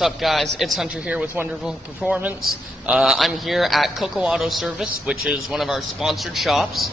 What's up, guys? It's Hunter here with Wonderful Performance. I'm here at Coco Auto Service, which is one of our sponsored shops.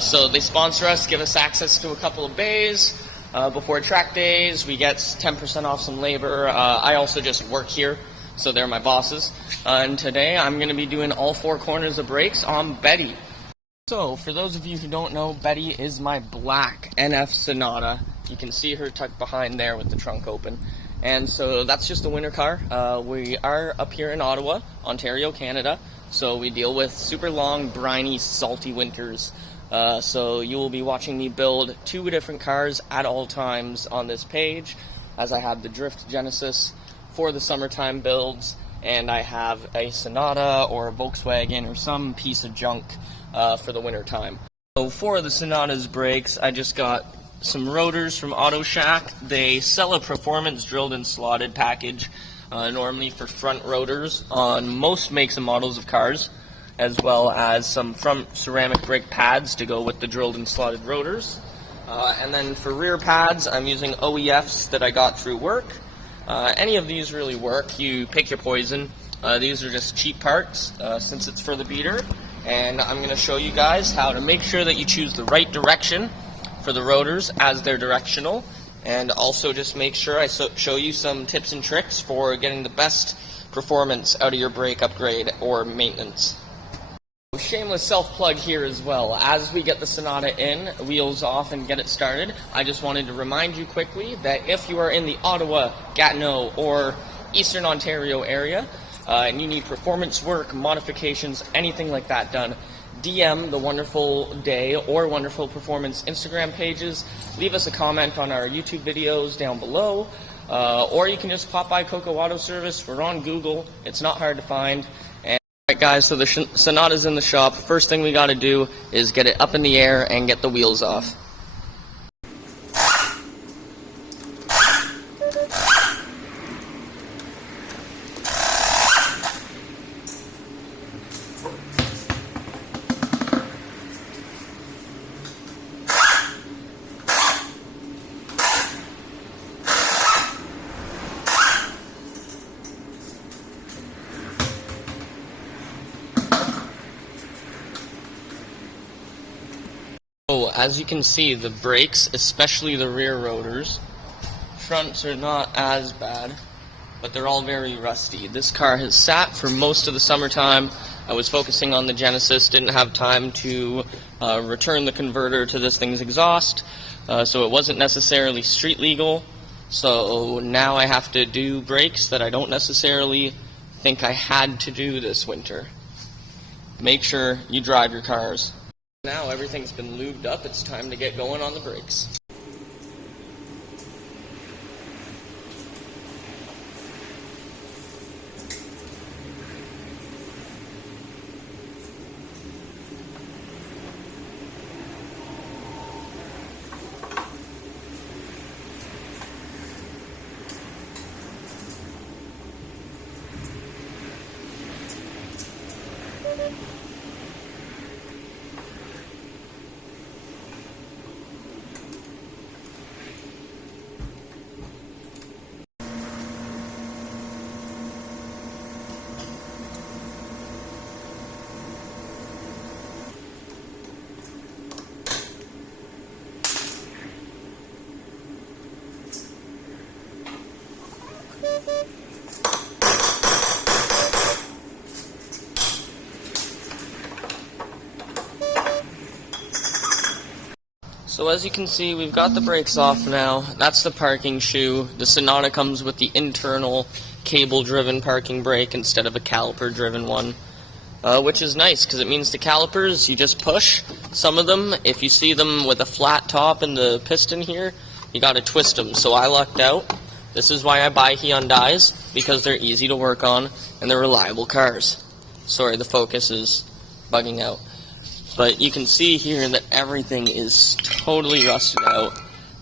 So they sponsor us, give us access to a couple of bays. Before track days, we get 10% off some labor. I also just work here, so they're my bosses. And today I'm going to be doing all four corners of brakes on Betty. So, for those of you who don't know, Betty is my black NF Sonata. You can see her tucked behind there with the trunk open. And so that's just a winter car. We are up here in Ottawa, Ontario, Canada. So we deal with super long, briny, salty winters. So you will be watching me build two different cars at all times on this page, as I have the Drift Genesis for the summertime builds, and I have a Sonata or a Volkswagen or some piece of junk for the winter time. So for the Sonata's brakes, I just got some rotors from AutoShack. They sell a performance drilled and slotted package, normally for front rotors on most makes and models of cars, as well as some front ceramic brake pads to go with the drilled and slotted rotors. And then for rear pads, I'm using OEFs that I got through work. Any of these really work. You pick your poison. These are just cheap parts since it's for the beater. And I'm going to show you guys how to make sure that you choose the right direction for the rotors as they're directional, and also just make sure I show you some tips and tricks for getting the best performance out of your brake upgrade or maintenance. Shameless self-plug here as well. As we get the Sonata in, wheels off, and get it started, I just wanted to remind you quickly that if you are in the Ottawa, Gatineau, or Eastern Ontario area, and you need performance work, modifications, anything like that done, DM the Wonderful Day or Wonderful Performance Instagram pages. Leave us a comment on our YouTube videos down below, or you can just pop by Coco Auto Service. We're on Google. It's not hard to find. And alright, guys, so the Sonata's in the shop. First thing we got to do is get it up in the air and get the wheels off. So, as you can see, the brakes, especially the rear rotors, fronts are not as bad, but they're all very rusty. This car has sat for most of the summertime. I was focusing on the Genesis, didn't have time to return the converter to this thing's exhaust, so it wasn't necessarily street legal. So now I have to do brakes that I don't necessarily think I had to do this winter. Make sure you drive your cars. Now everything's been lubed up, it's time to get going on the brakes. So as you can see, we've got the brakes off now. That's the parking shoe. The Sonata comes with the internal cable-driven parking brake instead of a caliper-driven one, which is nice because it means the calipers, you just push. Some of them, if you see them with a flat top in the piston here, you got to twist them. So I lucked out. This is why I buy Hyundais, because they're easy to work on and they're reliable cars. Sorry, the focus is bugging out. But you can see here that everything is totally rusted out.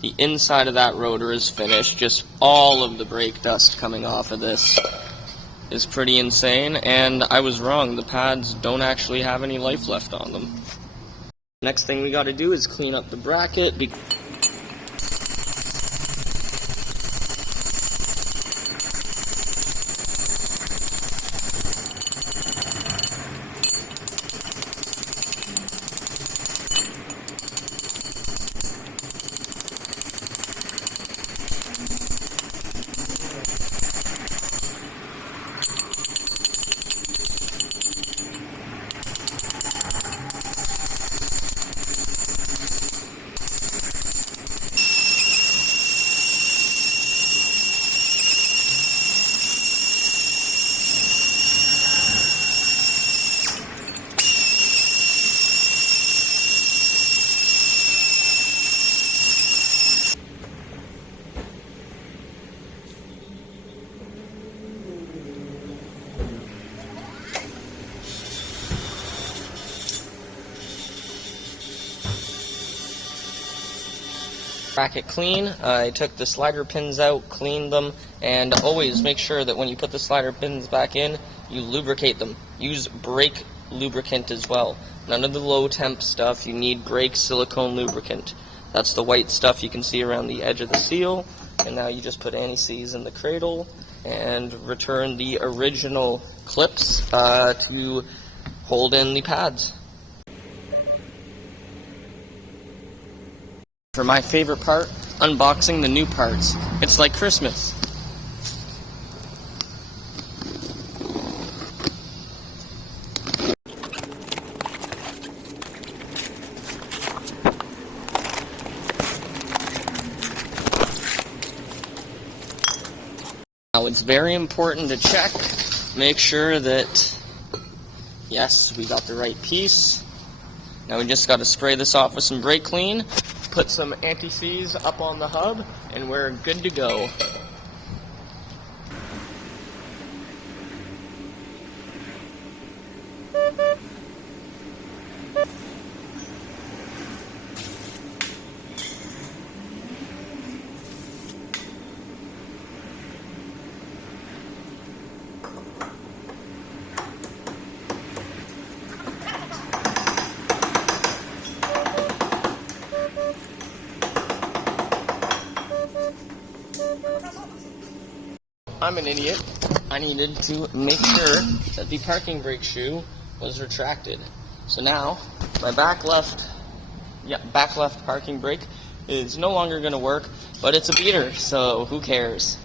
The inside of that rotor is finished. Just all of the brake dust coming off of this is pretty insane. And I was wrong. The pads don't actually have any life left on them. Next thing we got to do is clean up the bracket. bracket clean. I took the slider pins out, cleaned them, and always make sure that when you put the slider pins back in, you lubricate them. Use brake lubricant as well. None of the low temp stuff. You need brake silicone lubricant. That's the white stuff you can see around the edge of the seal. And now you just put anti-seize in the cradle and return the original clips to hold in the pads. For my favorite part, unboxing the new parts. It's like Christmas. Now it's very important to check, make sure that, yes, we got the right piece. Now we just got to spray this off with some brake clean, put some anti-seize up on the hub, and we're good to go. I'm an idiot. I needed to make sure that the parking brake shoe was retracted. So now, my back left parking brake is no longer going to work, but it's a beater, so who cares?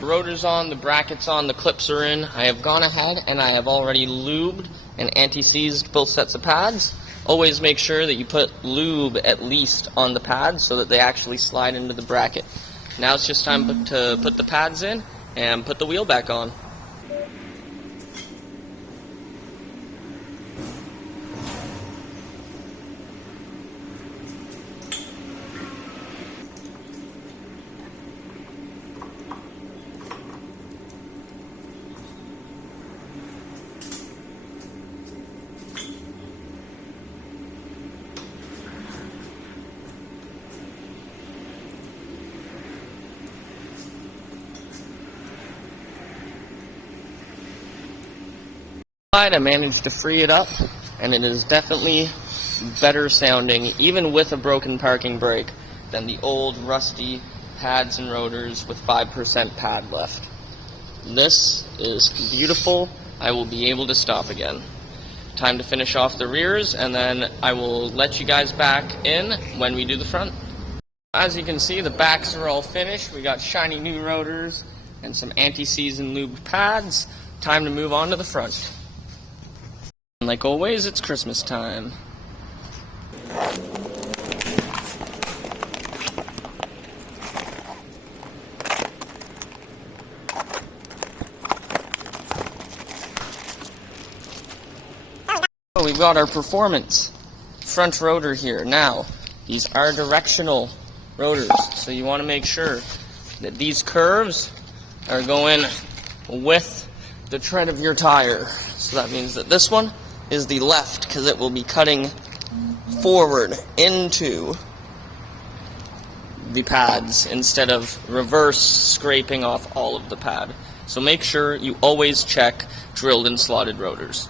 Rotor's on, the bracket's on, the clips are in. I have gone ahead and I have already lubed and anti-seized both sets of pads. Always make sure that you put lube at least on the pads so that they actually slide into the bracket. Now it's just time to put the pads in and put the wheel back on. I managed to free it up, and it is definitely better sounding, even with a broken parking brake, than the old rusty pads and rotors with 5% pad left. This is beautiful. I will be able to stop again. Time to finish off the rears, and then I will let you guys back in when we do the front. As you can see, the backs are all finished. We got shiny new rotors and some anti-seize and lubed pads. Time to move on to the front. Like always, it's Christmas time. So we've got our performance front rotor here. Now, these are directional rotors, so you want to make sure that these curves are going with the tread of your tire. So that means that this one is the left, because it will be cutting forward into the pads instead of reverse scraping off all of the pad. So make sure you always check drilled and slotted rotors.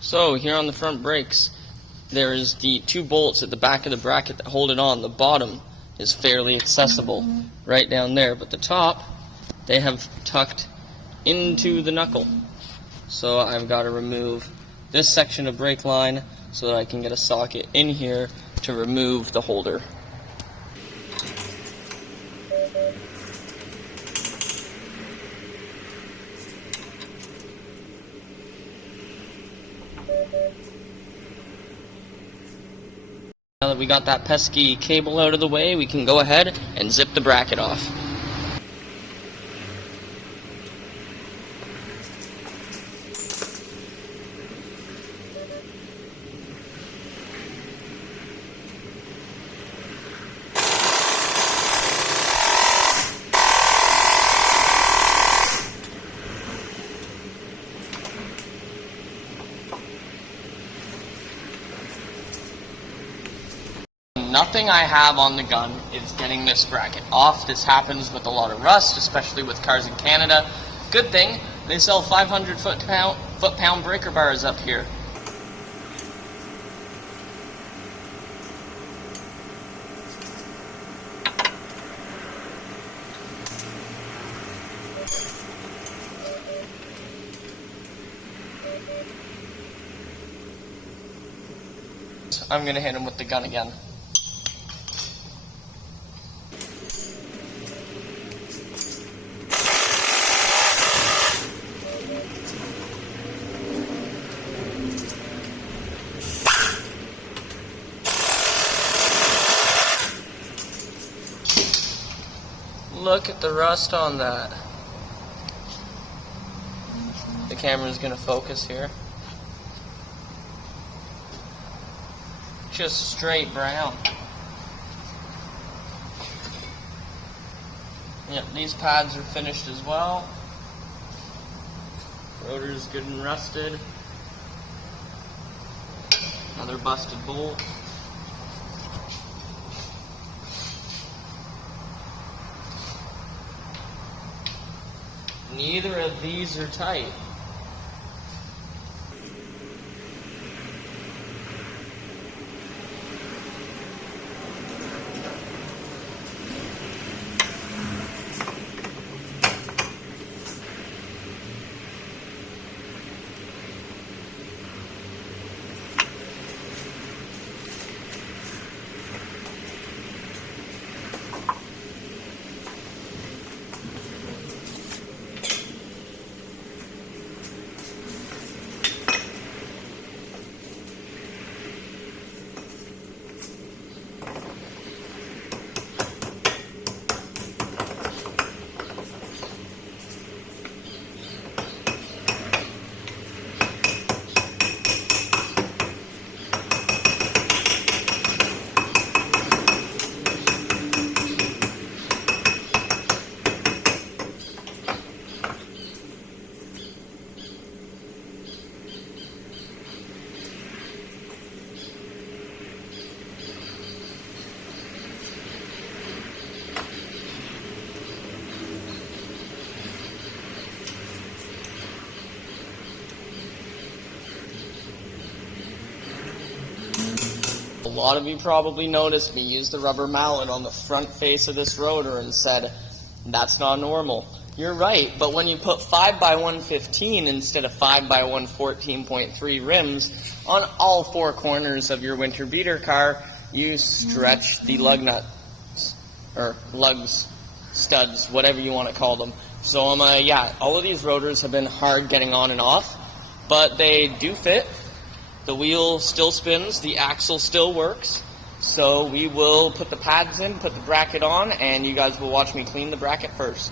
So here on the front brakes, there's the 2 bolts at the back of the bracket that hold it on. The bottom is fairly accessible right down there, but the top, they have tucked into the knuckle. So I've got to remove this section of brake line so that I can get a socket in here to remove the holder. Now that we got that pesky cable out of the way, we can go ahead and zip the bracket off. Nothing I have on the gun is getting this bracket off. This happens with a lot of rust, especially with cars in Canada. Good thing, they sell 500 foot-pound breaker bars up here. I'm gonna hit him with the gun again. Look at the rust on that. The camera's gonna focus here. Just straight brown. Yep, these pads are finished as well. Rotor's good and rusted. Another busted bolt. Neither of these are tight. A lot of you probably noticed me use the rubber mallet on the front face of this rotor and said, that's not normal. You're right, but when you put 5x115 instead of 5x114.3 rims on all 4 corners of your winter beater car, you stretch the lug nuts, or lugs, studs, whatever you want to call them. So yeah, all of these rotors have been hard getting on and off, but they do fit. The wheel still spins, the axle still works, so we will put the pads in, put the bracket on, and you guys will watch me clean the bracket first.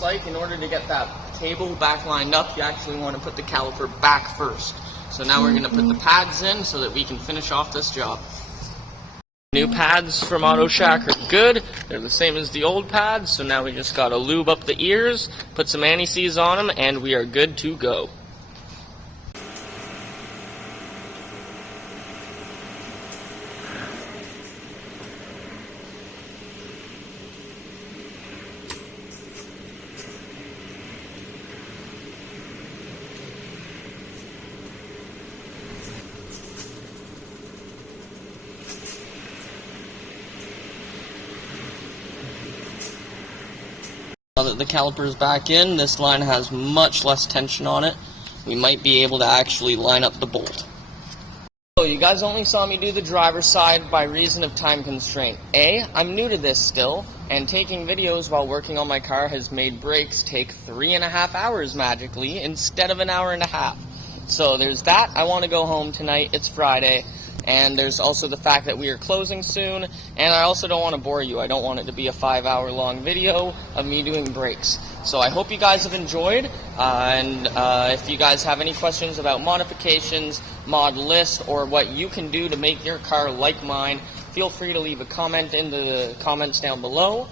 looks like. In order to get that table back lined up, you actually want to put the caliper back first. So now we're going to put the pads in so that we can finish off this job. New pads from AutoShack are good. They're the same as the old pads, so now we just got to lube up the ears, put some anti-seize on them, and we are good to go. Now that the caliper is back in, this line has much less tension on it. We might be able to actually line up the bolt. So you guys only saw me do the driver's side by reason of time constraint. I'm new to this still, and taking videos while working on my car has made brakes take 3.5 hours magically instead of an hour and a half. So there's that. I want to go home tonight. It's Friday. And there's also the fact that we are closing soon, and I also don't want to bore you. I don't want it to be a 5-hour long video of me doing brakes. So I hope you guys have enjoyed, and if you guys have any questions about modifications, mod list, or what you can do to make your car like mine, feel free to leave a comment in the comments down below.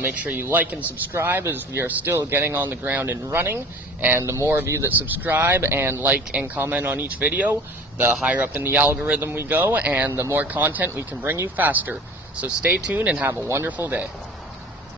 Make sure you like and subscribe, as we are still getting on the ground and running, and the more of you that subscribe and like and comment on each video, the higher up in the algorithm we go, and the more content we can bring you faster. So stay tuned and have a wonderful day.